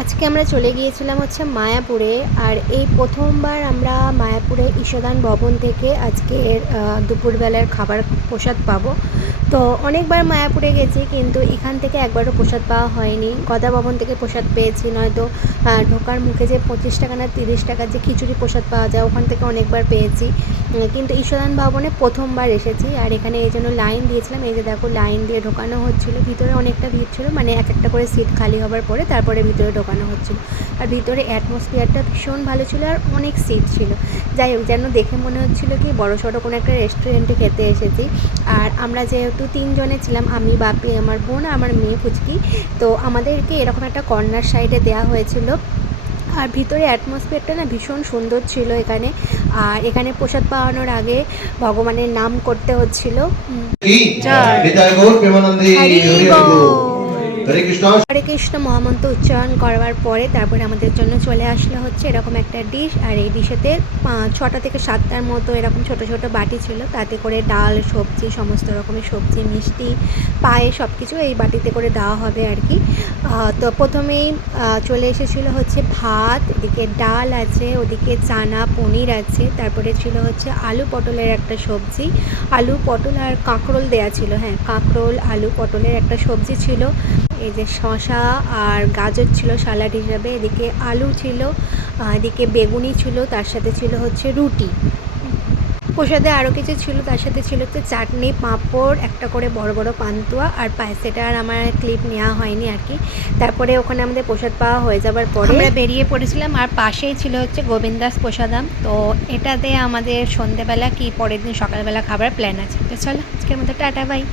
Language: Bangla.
আজকে আমরা চলে গিয়েছিলাম হচ্ছে মায়াপুরে। আর এই প্রথমবার আমরা মায়াপুরে ঈশাদান ভবন থেকে আজকের দুপুরবেলার খাবার প্রসাদ পাবো। তো অনেকবার মায়াপুরে গেছি, কিন্তু এখান থেকে একবারও প্রসাদ পাওয়া হয়নি। গদা ভবন থেকে প্রসাদ পেয়েছি, নয়তো ঢোকার মুখে যে 25 টাকা না 30 টাকার যে খিচুড়ি প্রসাদ পাওয়া যায় ওখান থেকে অনেকবার পেয়েছি, কিন্তু ঈশাদান ভবনে প্রথমবার এসেছি। আর এখানে এই জন্য লাইন দিয়েছিলাম। এই যে দেখো, লাইন দিয়ে ঢোকানো হচ্ছিলো। ভিতরে অনেকটা ভিড় ছিল, মানে এক একটা করে সিট খালি হবার পরে তারপরে ভিতরে ঢোকানো হচ্ছিলো। আর ভিতরে অ্যাটমসফিয়ারটা ভীষণ ভালো ছিল, আর অনেক সিট ছিল। যাই হোক, যেন দেখে মনে হচ্ছিলো কি বড়সড় কোনো একটা রেস্টুরেন্টে খেতে এসেছি। আর আমরা যেহেতু 3 জনে ছিলাম, আমি, বাপি, আমার বোন, আমার মেয়ে পুচকি, তো আমাদেরকে এরকম একটা কর্নার সাইডে দেওয়া হয়েছিল। আর ভিতরে অ্যাটমসফিয়ারটা না ভীষণ সুন্দর ছিল এখানে। আর এখানে প্রসাদ পাওয়ানোর আগে ভগবানের নাম করতে হচ্ছিল। হরে কৃষ্ণ মহামন্ত্র উচ্চারণ করবার পরে তারপরে আমাদের জন্য চলে আসলো হচ্ছে এরকম একটা ডিশ। আর এই ডিশেতে 6টা থেকে 7টার মতো এরকম ছোট ছোট বাটি ছিল, তাতে করে ডাল, সবজি, সমস্ত রকমের সবজি, মিষ্টি, পায়ে সব কিছু এই বাটিতে করে দেওয়া হবে আর কি। তো প্রথমেই চলে এসেছিলো হচ্ছে ভাত, এদিকে ডাল আছে, ওদিকে চানা পনির আছে, তারপরে ছিল হচ্ছে আলু পটলের একটা সবজি, আলু পটল আর কাঁকরোল দেয়া ছিল। হ্যাঁ, কাঁকরোল আলু পটলের একটা সবজি ছিল। এই যে শসা আর গাজর ছিল সালাড হিসাবে, এদিকে আলু ছিল, এদিকে বেগুনি ছিল, তার সাথে ছিল হচ্ছে রুটি। প্রসাদে আরও কিছু ছিল, তার সাথে ছিল হচ্ছে চাটনি, পাঁপড়, একটা করে বড় বড় পান্তুয়া আর পায়েস। সেটা আর আমার ক্লিপ নেওয়া হয়নি আর কি। তারপরে ওখানে আমাদের প্রসাদ পাওয়া হয়ে যাবার পরে আমরা বেরিয়ে পড়েছিলাম। আর পাশেই ছিল হচ্ছে গোবিন্দাস প্রসাদাম। তো এটাতে আমাদের সন্ধেবেলা কি পরের দিন সকালবেলা খাবার প্ল্যান আছে। তো চলো, আজকের মতো টাটা, বাই।